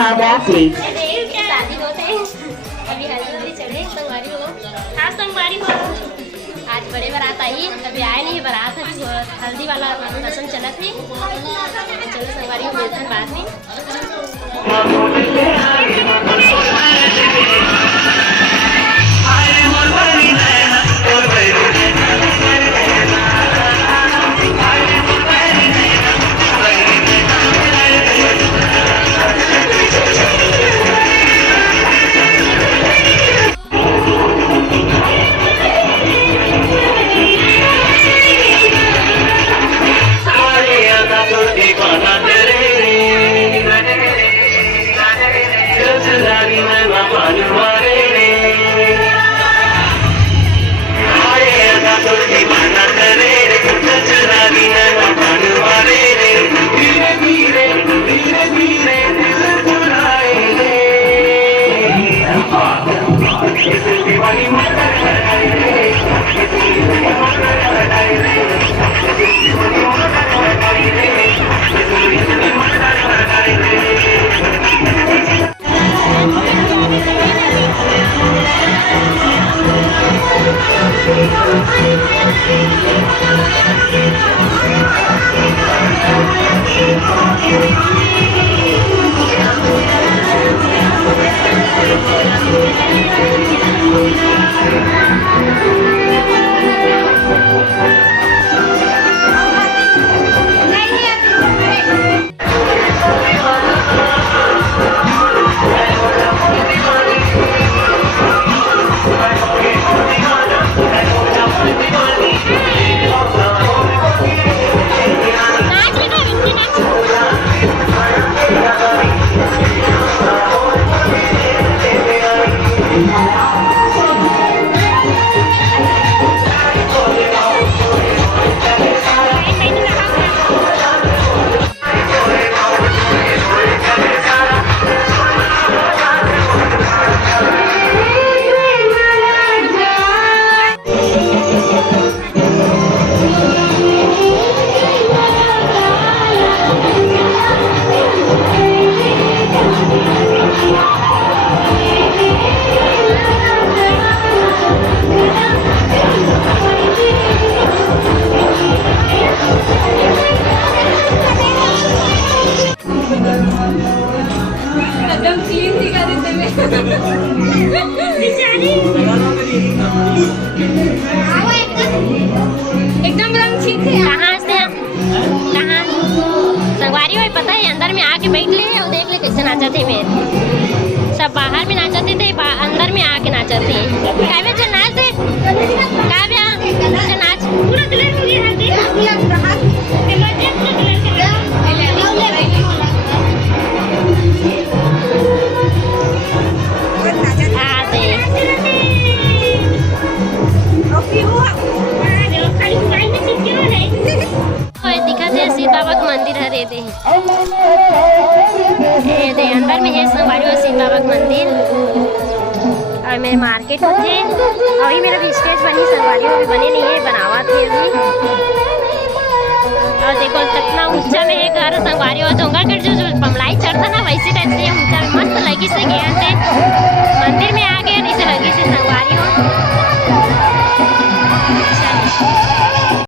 काव्यासी शादी होते अभी हल्दी चढ़े संगवारी हो खास संगवारी हो आज बड़े बारात आई अभी आए नहीं बारात अभी हल्दी वाला रसम चला थी चलो संगवारी हो मिलते बाद में एकदम रंग ठीक है कहाँ से कहाँ संगवारी हो पता है अंदर में आके बैठ ले और देख ले कैसे नाचते मेरे सब बाहर में नाचते थे अंदर में आके नाचते काव्या जो नाच दे काव्या जो नाच पूरा कलर हो गया मंदिर है दे अंदर में है संगवारी और सीता बाबा मंदिर और मेरे मार्केट होते अभी मेरा भी स्टेज बनी संगवारी भी बने नहीं है बनावा थे अभी और देखो कितना ऊंचा में है घर संगवारी और डोंगर कर जो पमलाई चढ़ता ना वैसे टाइप से ऊंचा में मस्त लगी से गया थे मंदिर में